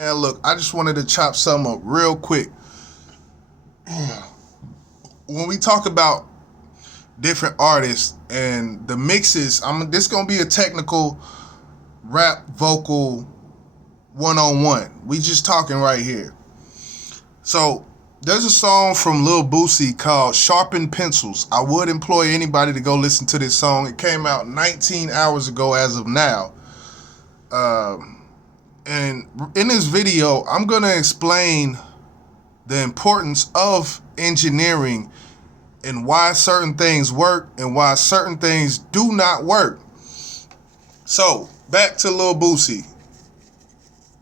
And look, I just wanted to chop something up real quick. When we talk about different artists and the mixes, this gonna be a technical rap vocal 101. We just talking right here. So there's a song from Lil Boosie called Sharpened Pencils. I would employ anybody to go listen to this song. It came out 19 hours ago as of now. And in this video, I'm going to explain the importance of engineering and why certain things work and why certain things do not work. So, back to Lil Boosie.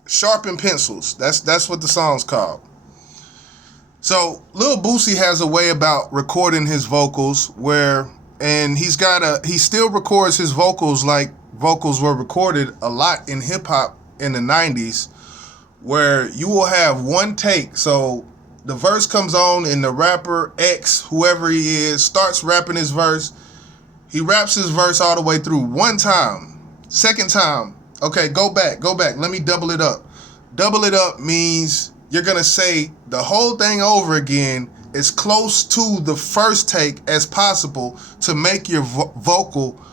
Sharpened Pencils. That's what the song's called. So, Lil Boosie has a way about recording his vocals he still records his vocals like vocals were recorded a lot in hip hop in the 90s, where you will have one take. So the verse comes on and the rapper X, whoever he is, starts rapping his verse. He raps his verse all the way through one time. Second time, okay, go back. Let me double it up. Double it up means you're going to say the whole thing over again as close to the first take as possible to make your vocal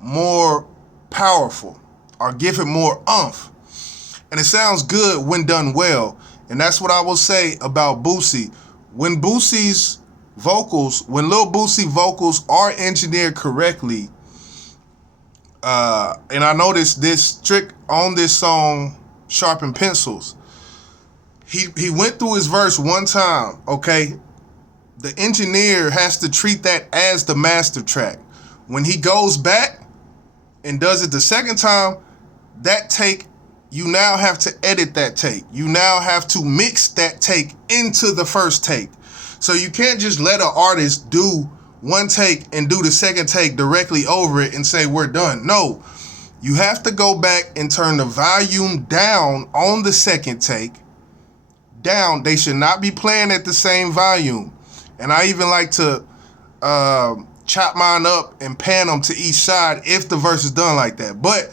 more powerful or give it more oomph. And it sounds good when done well. And that's what I will say about Boosie. When Lil Boosie vocals are engineered correctly, and I noticed this trick on this song, Sharpened Pencils. He went through his verse one time, okay? The engineer has to treat that as the master track. When he goes back and does it the second time, that take, you now have to edit that take. You now have to mix that take into the first take. So you can't just let an artist do one take and do the second take directly over it and say we're done. No, you have to go back and turn the volume down on the second take. Down. They should not be playing at the same volume. And I even like to chop mine up and pan them to each side if the verse is done like that. But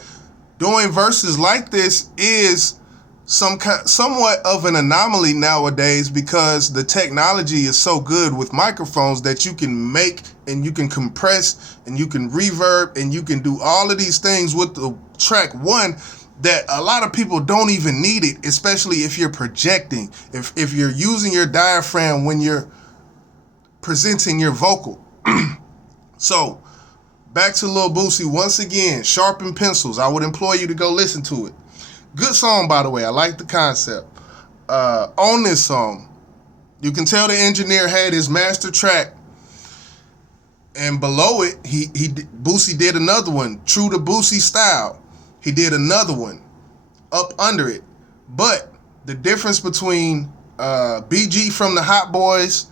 doing verses like this is somewhat of an anomaly nowadays because the technology is so good with microphones that you can make and you can compress and you can reverb and you can do all of these things with the track one that a lot of people don't even need it, especially if you're projecting, if you're using your diaphragm when you're presenting your vocal. So, back to Lil Boosie once again, Sharpened Pencils. I would implore you to go listen to it. Good song, by the way. I like the concept. On this song, you can tell the engineer had his master track, and below it, Boosie did another one, true to Boosie style. He did another one up under it. But the difference between BG from the Hot Boys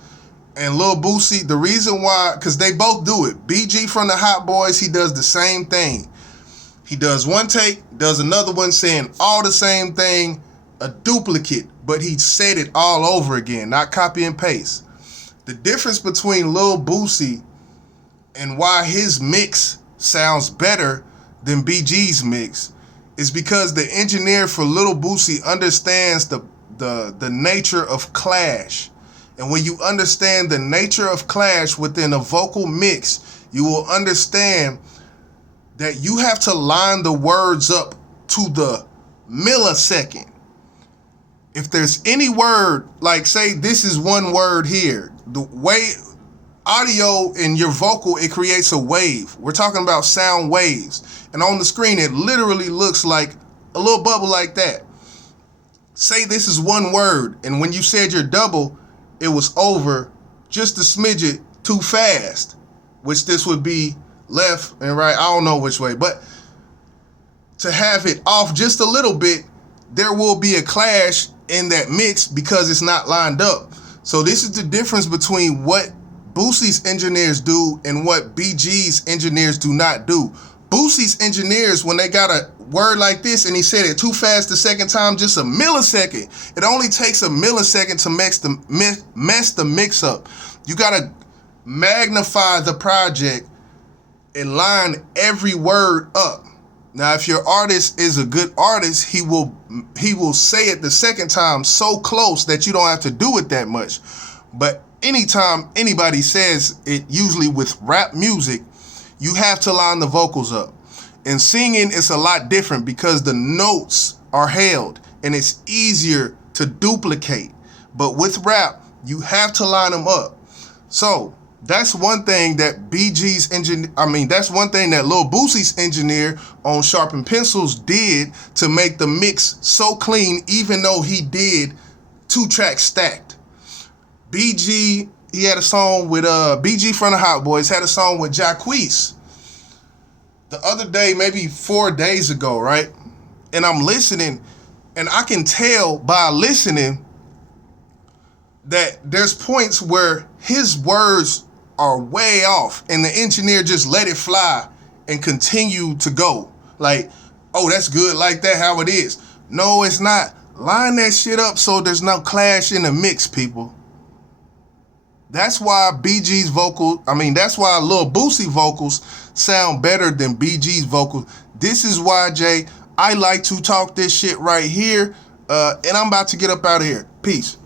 and Lil Boosie, the reason why, because they both do it. BG from the Hot Boys, he does the same thing. He does one take, does another one saying all the same thing, a duplicate, but he said it all over again, not copy and paste. The difference between Lil Boosie and why his mix sounds better than BG's mix is because the engineer for Lil Boosie understands the nature of clash. And when you understand the nature of clash within a vocal mix, you will understand that you have to line the words up to the millisecond. If there's any word, like say this is one word here, the way audio in your vocal, it creates a wave. We're talking about sound waves. And on the screen, it literally looks like a little bubble like that. Say this is one word, and when you said your double, it was over just a smidget too fast, which this would be left and right. I don't know which way, but to have it off just a little bit, there will be a clash in that mix because it's not lined up. So this is the difference between what Boosie's engineers do and what BG's engineers do not do. Boosie's engineers, when they got a word like this and he said it too fast the second time, just a millisecond. It only takes a millisecond to mess the mix up. You got to magnify the project and line every word up. Now, if your artist is a good artist, he will say it the second time so close that you don't have to do it that much. But anytime anybody says it, usually with rap music, you have to line the vocals up. In singing, it's a lot different because the notes are held and it's easier to duplicate. But with rap, you have to line them up. So that's one thing that that's one thing that Lil Boosie's engineer on Sharpened Pencils did to make the mix so clean, even though he did 2 tracks stacked. BG, he had a song with BG from the Hot Boys, had a song with Jacquees the other day, maybe 4 days ago, right? And I'm listening, and I can tell by listening that there's points where his words are way off and the engineer just let it fly and continue to go. Like, oh, that's good like that, how it is. No, it's not. Line that shit up so there's no clash in the mix, people. That's why that's why Lil Boosie vocals sound better than BG's vocals. This is why, Jay, I like to talk this shit right here. And I'm about to get up out of here. Peace.